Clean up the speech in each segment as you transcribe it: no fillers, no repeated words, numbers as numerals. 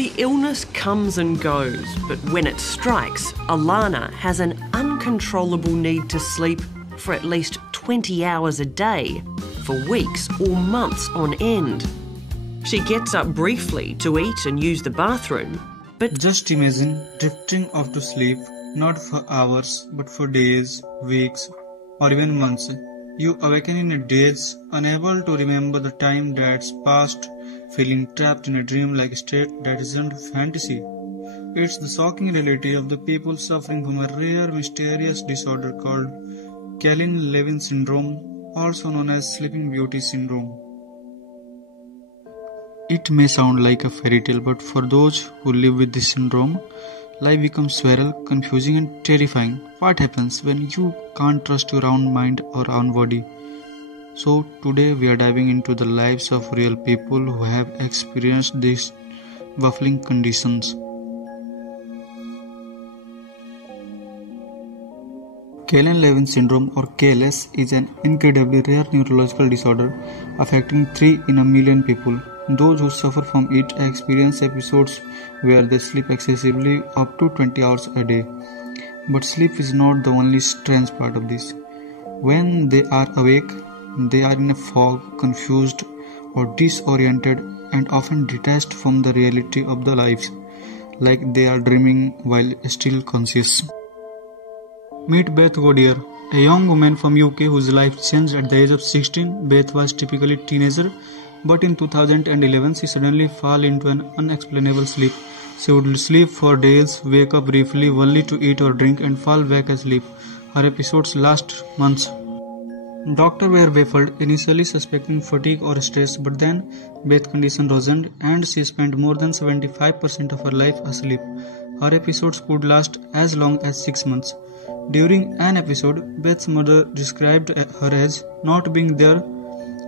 The illness comes and goes, but when it strikes, Alana has an uncontrollable need to sleep for at least 20 hours a day, for weeks or months on end. She gets up briefly to eat and use the bathroom, but just imagine drifting off to sleep, not for hours, but for days, weeks, or even months. You awaken in a daze, unable to remember the time that's passed, feeling trapped in a dream-like state that isn't fantasy. It's the shocking reality of the people suffering from a rare, mysterious disorder called levin syndrome, also known as Sleeping Beauty syndrome. It may sound like a fairy tale, but for those who live with this syndrome, life becomes surreal, confusing and terrifying. What happens when you can't trust your own mind or own body? So today we are diving into the lives of real people who have experienced these baffling conditions. Levin syndrome, or KLS, is an incredibly rare neurological disorder affecting 3 in a million people. Those who suffer from it experience episodes where they sleep excessively up to 20 hours a day. But sleep is not the only strange part of this. When they are awake, they are in a fog, confused or disoriented, and often detached from the reality of their lives, like they are dreaming while still conscious. Meet Beth Goddier, a young woman from UK whose life changed at the age of 16. Beth was typically a teenager, but in 2011 she suddenly fell into an unexplainable sleep. She would sleep for days, wake up briefly only to eat or drink, and fall back asleep. Her episodes last months. Doctors were baffled, initially suspecting fatigue or stress, but then Beth's condition worsened and she spent more than 75% of her life asleep. Her episodes could last as long as 6 months. During an episode, Beth's mother described her as not being there.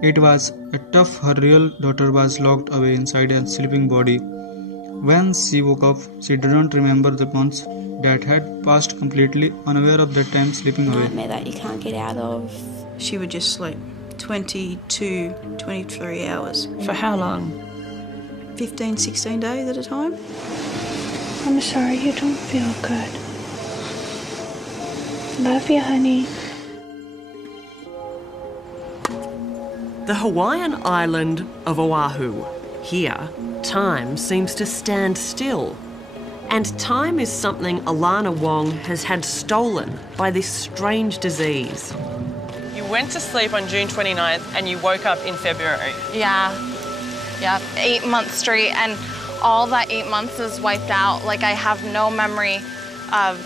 It was tough. Her real daughter was locked away inside a sleeping body. When she woke up, she didn't remember the months that had passed, completely unaware of that time sleeping away. Nightmare that you can't get out of. She would just sleep 22, 23 hours. for how long? 15, 16 days at a time. I'm sorry you don't feel good. Love you, honey. The Hawaiian island of Oahu. Here, time seems to stand still. And time is something Alana Wong has had stolen by this strange disease. You went to sleep on June 29th and you woke up in February. Yeah, 8 months straight, and all that 8 months is wiped out. Like, I have no memory of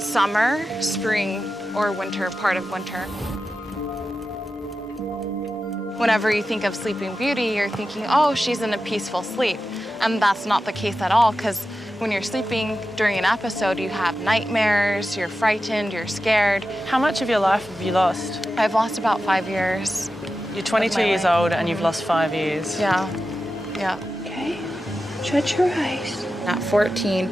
summer, spring, or winter, part of winter. Whenever you think of Sleeping Beauty, you're thinking, oh, she's in a peaceful sleep. And that's not the case at all, because when you're sleeping during an episode, you have nightmares, you're frightened, you're scared. How much of your life have you lost? I've lost about 5 years. You're 22 years old and you've lost 5 years. Yeah. Okay, shut your eyes. At 14,